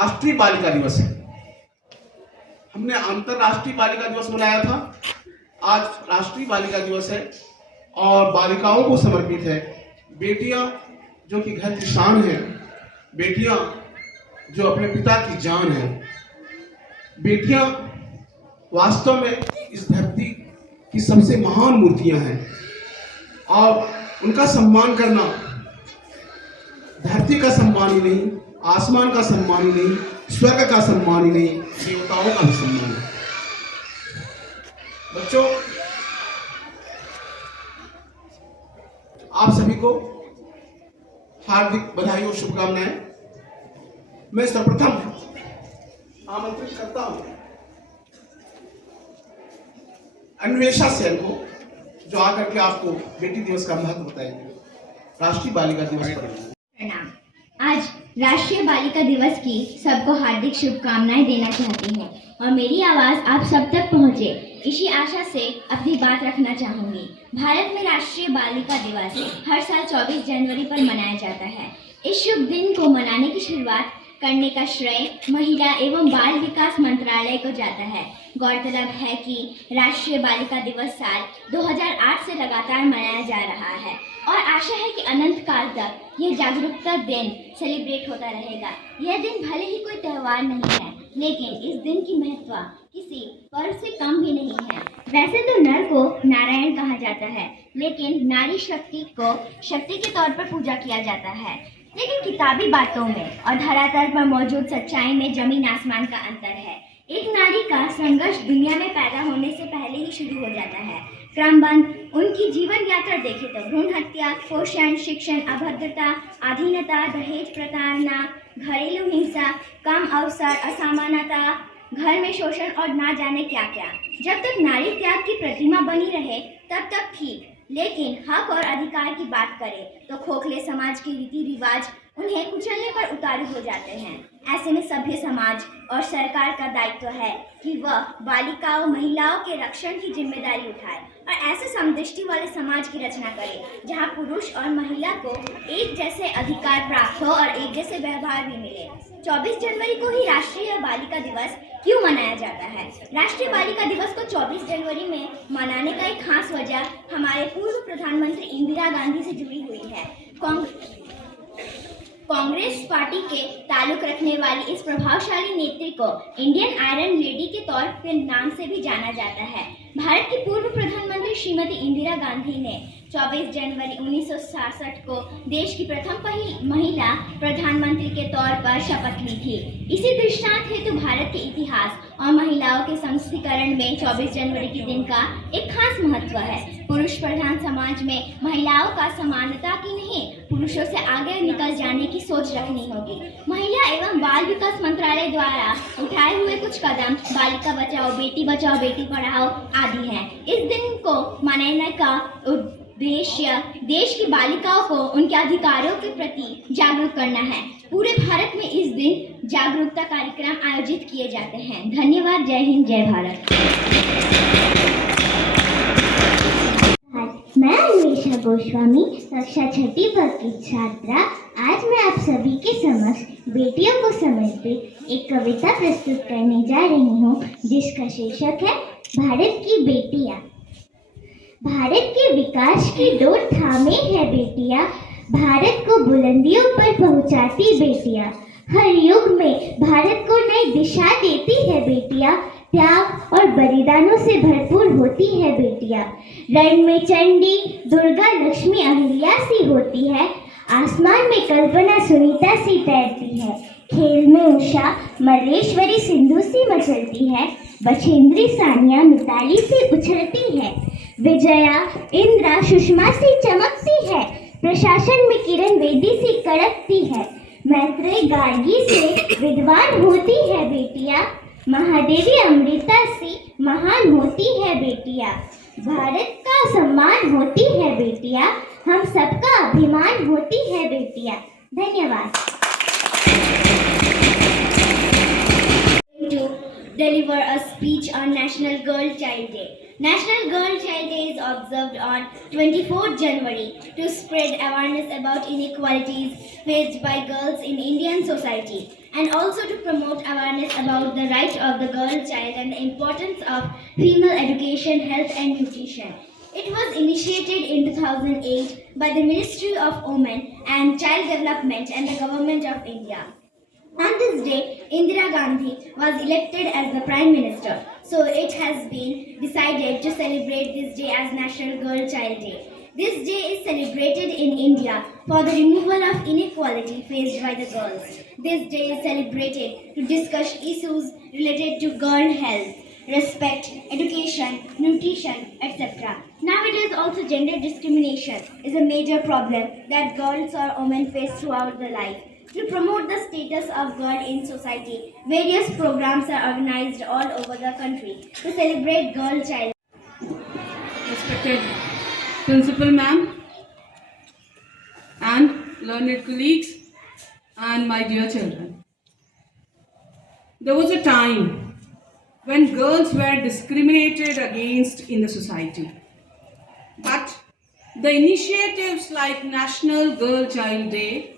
राष्ट्रीय बालिका दिवस है। हमने अंतरराष्ट्रीय बालिका दिवस मनाया था, आज राष्ट्रीय बालिका दिवस है और बालिकाओं को समर्पित है। बेटियां जो कि घर की शान है, बेटियां जो अपने पिता की जान है, बेटियां वास्तव में इस धरती की सबसे महान मूर्तियां हैं और उनका सम्मान करना धरती का सम्मान ही नहीं, आसमान का सम्मान ही नहीं, स्वर्ग का सम्मान ही नहीं, देवताओं का भी सम्मान है। बच्चों, आप सभी को हार्दिक बधाई और शुभकामनाएं। मैं सर्वप्रथम आमंत्रित करता हूं अन्वेषा सेन को, जो आकर के आपको बेटी दिवस का महत्व बताएंगे, राष्ट्रीय बालिका दिवस पर। प्रणाम। आज राष्ट्रीय बालिका दिवस की सबको हार्दिक शुभकामनाएं देना चाहती हूँ और मेरी आवाज़ आप सब तक पहुँचे, इसी आशा से अपनी बात रखना चाहूँगी। भारत में राष्ट्रीय बालिका दिवस हर साल 24 जनवरी पर मनाया जाता है। इस शुभ दिन को मनाने की शुरुआत करने का श्रेय महिला एवं बाल विकास मंत्रालय को जाता है। गौरतलब है कि राष्ट्रीय बालिका दिवस साल 2008 से लगातार मनाया जा रहा है और आशा है कि अनंत काल तक यह जागरूकता दिन सेलिब्रेट होता रहेगा। यह दिन भले ही कोई त्यौहार नहीं है, लेकिन इस दिन की महत्व किसी पर्व से कम भी नहीं है। वैसे तो नर को नारायण कहा जाता है, लेकिन नारी शक्ति को शक्ति के तौर पर पूजा किया जाता है। लेकिन किताबी बातों में और धरातल पर मौजूद सच्चाई में जमीन आसमान का अंतर है। एक नारी का संघर्ष दुनिया में पैदा होने से पहले ही शुरू हो जाता है। क्रमबद्ध उनकी जीवन यात्रा देखें तो भ्रूण हत्या, पोषण, शिक्षण, अभद्रता, अधीनता, दहेज प्रताड़ना, घरेलू हिंसा, कम अवसर, असमानता, घर में शोषण और ना जाने क्या क्या। जब तक नारी त्याग की प्रतिमा बनी रहे तब तक ठीक, लेकिन हक और अधिकार की बात करें तो खोखले समाज के रीति रिवाज उन्हें कुचलने पर उतारू हो जाते हैं। ऐसे में सभ्य समाज और सरकार का दायित्व है कि वह बालिकाओं, महिलाओं के रक्षण की जिम्मेदारी उठाए और ऐसे समदृष्टि वाले समाज की रचना करे जहां पुरुष और महिला को एक जैसे अधिकार प्राप्त हो और एक जैसे व्यवहार भी मिले। 24 जनवरी को ही राष्ट्रीय बालिका दिवस क्यों मनाया जाता है? राष्ट्रीय बालिका दिवस को 24 जनवरी में मनाने का एक खास वजह हमारे पूर्व प्रधानमंत्री इंदिरा गांधी से जुड़ी हुई है। कांग्रेस पार्टी के ताल्लुक रखने वाली इस प्रभावशाली नेत्री को इंडियन आयरन लेडी के तौर पर नाम से भी जाना जाता है। भारत की पूर्व प्रधानमंत्री श्रीमती इंदिरा गांधी ने 24 जनवरी 1967 को देश की प्रथम महिला प्रधानमंत्री के तौर पर शपथ ली थी। इसी दृष्टांत हेतु भारत के इतिहास और महिलाओं के सशक्तिकरण में 24 जनवरी के दिन का एक खास महत्व है। पुरुष प्रधान समाज में महिलाओं का समानता की नहीं, पुरुषों से आगे निकल जाने की सोच रखनी होगी। महिला एवं बाल विकास मंत्रालय द्वारा उठाए हुए कुछ कदम बालिका बचाओ, बेटी पढ़ाओ आदि हैं। इस दिन को मनाने का उद्देश्य देश की बालिकाओं को उनके अधिकारों के प्रति जागरूक करना है। पूरे भारत में इस दिन जागरूकता कार्यक्रम आयोजित किए जाते हैं। धन्यवाद। जय हिंद, जय भारत। मैं अन्वेषा गोस्वामी, कक्षा 6ठी वर्ग की छात्रा। आज मैं आप सभी के समक्ष बेटियों को समर्पित एक कविता प्रस्तुत करने जा रही हूँ, जिसका शीर्षक है भारत की बेटियाँ। भारत के विकास की डोर थामे है बेटियाँ, भारत को बुलंदियों पर पहुँचाती बेटियाँ। हर युग में भारत को नई दिशा देती है बेटियाँ, त्याग और बलिदानों से भरपूर होती है बेटियाँ। रण में चंडी, दुर्गा, लक्ष्मी, अहिल्या सी होती है, आसमान में कल्पना, सुनीता सी तैरती है, खेल में उषा, मल्लेश्वरी, सिंधु सी मचलती है, बछेंद्री, सानिया, मिताली सी उछलती है, विजया, इंद्रा, सुषमा सी चमकती है, प्रशासन में किरण बेदी सी कड़कती है, मैत्रेयी, गार्गी से विद्वान होती है बेटियाँ, महादेवी, अमृता सी महान होती है बेटियाँ। भारत का सम्मान होती है बेटियाँ, हम सबका अभिमान होती है बेटियाँ। धन्यवाद। deliver a speech on National Girl Child Day. National Girl Child Day is observed on 24th January to spread awareness about inequalities faced by girls in Indian society and also to promote awareness about the right of the girl child and the importance of female education, health and nutrition. It was initiated in 2008 by the Ministry of Women and Child Development and the Government of India. On this day, Indira Gandhi was elected as the Prime Minister, so it has been decided to celebrate this day as National Girl Child Day. This day is celebrated in India for the removal of inequality faced by the girls. This day is celebrated to discuss issues related to girl health, respect, education, nutrition, etc. Nowadays also gender discrimination is a major problem that girls or women face throughout their life. To promote the status of girl in society, various programs are organized all over the country to celebrate girl child. Respected Principal Ma'am and learned colleagues and my dear children. There was a time when girls were discriminated against in the society. But the initiatives like National Girl Child Day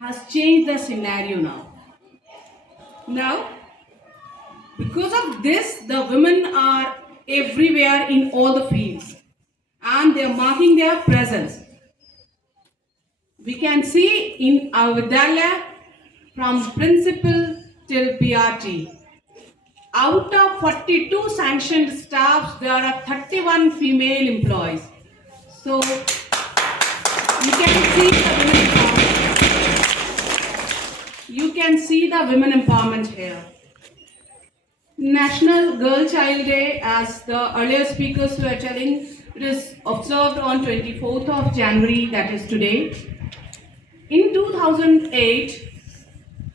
has changed the scenario now. Now, because of this, the women are everywhere in all the fields and they are marking their presence. We can see in our Vidyalaya from principal till PRT. Out of 42 sanctioned staffs, there are 31 female employees. So, you can see the women empowerment. You can see the women empowerment here. National Girl Child Day, as the earlier speakers were telling, it is observed on 24th of January, that is today. In 2008,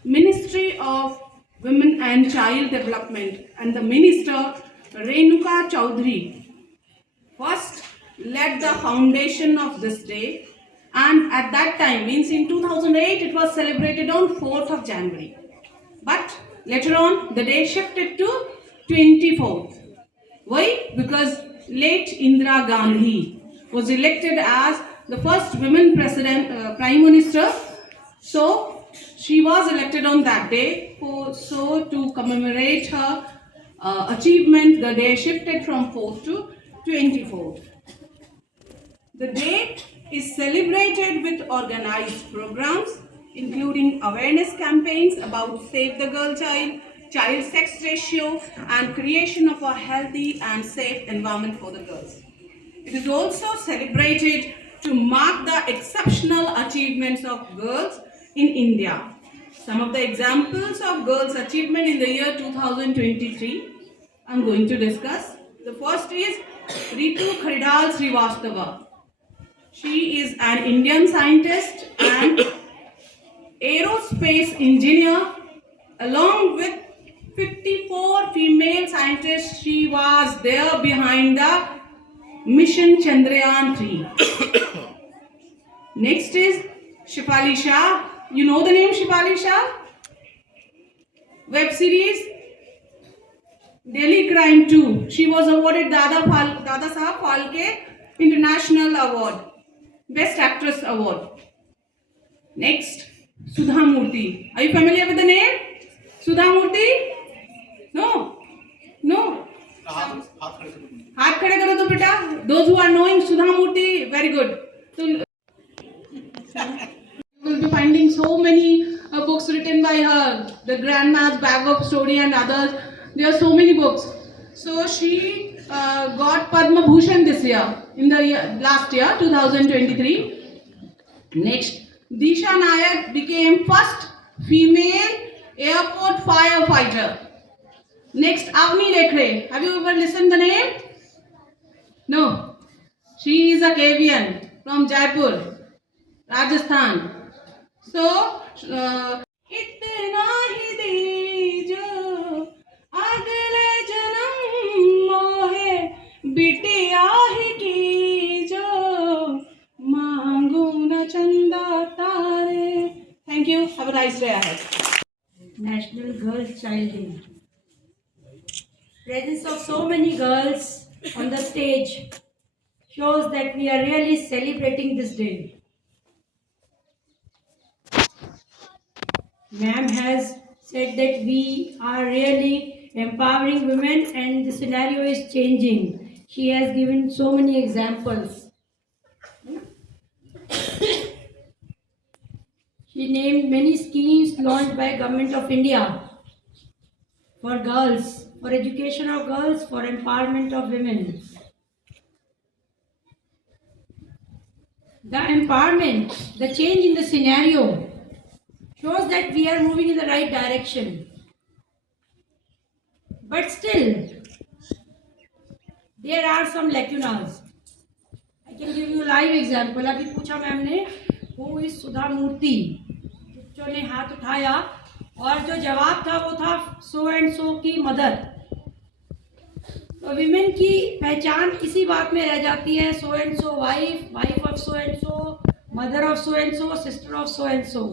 Ministry of Women and Child Development and the Minister Renuka Chaudhary first led the foundation of this day, and at that time, means in 2008, it was celebrated on 4th of January. But later on, the day shifted to 24th. Why? Because late Indira Gandhi was elected as the first women Prime Minister. So, she was elected on that day. So, to commemorate her achievement, the day shifted from 4th to 24th. The day is celebrated with organized programs, including awareness campaigns about Save the Girl Child, child sex ratio, and creation of a healthy and safe environment for the girls. It is also celebrated to mark the exceptional achievements of girls in India. Some of the examples of girls' achievement in the year 2023, I am going to discuss. The first is Ritu Kharidal Srivastava. She is an Indian scientist and aerospace engineer. Along with 54 female scientists, she was there behind the mission Chandrayaan 3. Next is Shefali Shah. You know the name Shefali Shah? Web series Delhi Crime 2. She was awarded Dada Sahab Phalke International Award, Best Actress Award. Next, Sudha Murthy. Are you familiar with the name? Sudha Murthy? No? No? हाथ खड़े करो तो बेटा. Those who are knowing Sudha Murthy, very good. So, you will be finding so many books written by her. The Grandma's Bag of Story and others. There are so many books. So she got Padma Bhushan this year, in the last year, 2023. Next, Disha Nayak became first female airport firefighter. Next, Avni Lekre. Have you ever listened the name? No. She is a Kavian from Jaipur, Rajasthan. So, इतना ही दीजो अगले जन्म मोहे बिटिया ही कीजो मांगू न चंदा तारे. Thank you. Have a nice day ahead. National Girl Child Day. so many girls on the stage shows that we are really celebrating this day. Ma'am has said that we are really empowering women and the scenario is changing. She has given so many examples. She named many schemes launched by Government of India for girls, for education of girls, for empowerment of women. The empowerment, the change in the scenario shows that we are moving in the right direction. But still, there are some lacunas. I can give you a live example. अभी पूछा मैम ने who is सुधा मूर्ति, बच्चों ने हाथ उठाया और जो जवाब था वो था सो एंड सो की मदर. तो विमेन की पहचान इसी बात में रह जाती है, so and so wife, wife of so and so, mother of so and so, sister of so and so.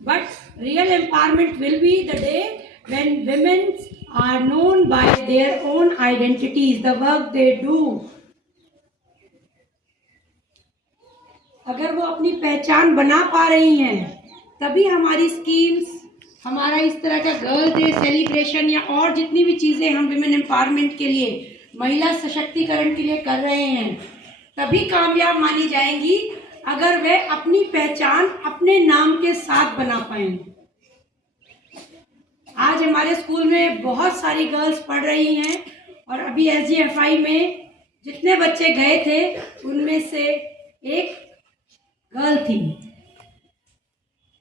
But real empowerment will be the day when women are known by their own identities, the work they do. अगर वो अपनी पहचान बना पा रही हैं, तभी हमारी स्कीम्स, हमारा इस तरह का गर्ल डे सेलिब्रेशन या और जितनी भी चीज़ें हम विमेन एम्पावरमेंट के लिए, महिला सशक्तिकरण के लिए कर रहे हैं, तभी कामयाब मानी जाएंगी अगर वे अपनी पहचान अपने नाम के साथ बना पाएं. आज हमारे स्कूल में बहुत सारी गर्ल्स पढ़ रही हैं और अभी SGFI में जितने बच्चे गए थे उनमें से एक गर्ल थी.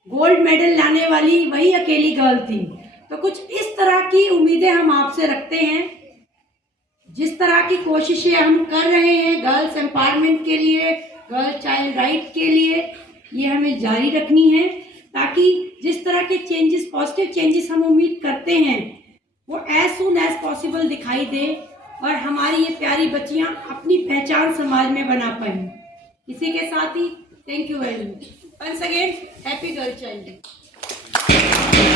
गोल्ड मेडल लाने वाली वही अकेली गर्ल थी. तो कुछ इस तरह की उम्मीदें हम आपसे रखते हैं. जिस तरह की कोशिशें हम कर रहे हैं गर्ल्स एम्पावरमेंट के लिए, गर्ल चाइल्ड राइट के लिए, ये हमें जारी रखनी है ताकि जिस तरह के चेंजेस, पॉजिटिव चेंजेस हम उम्मीद करते हैं वो एज सून एज पॉसिबल दिखाई दे और हमारी ये प्यारी बच्चियां अपनी पहचान समाज में बना पाएं. इसी के साथ ही thank you very much. Once again happy girl child day.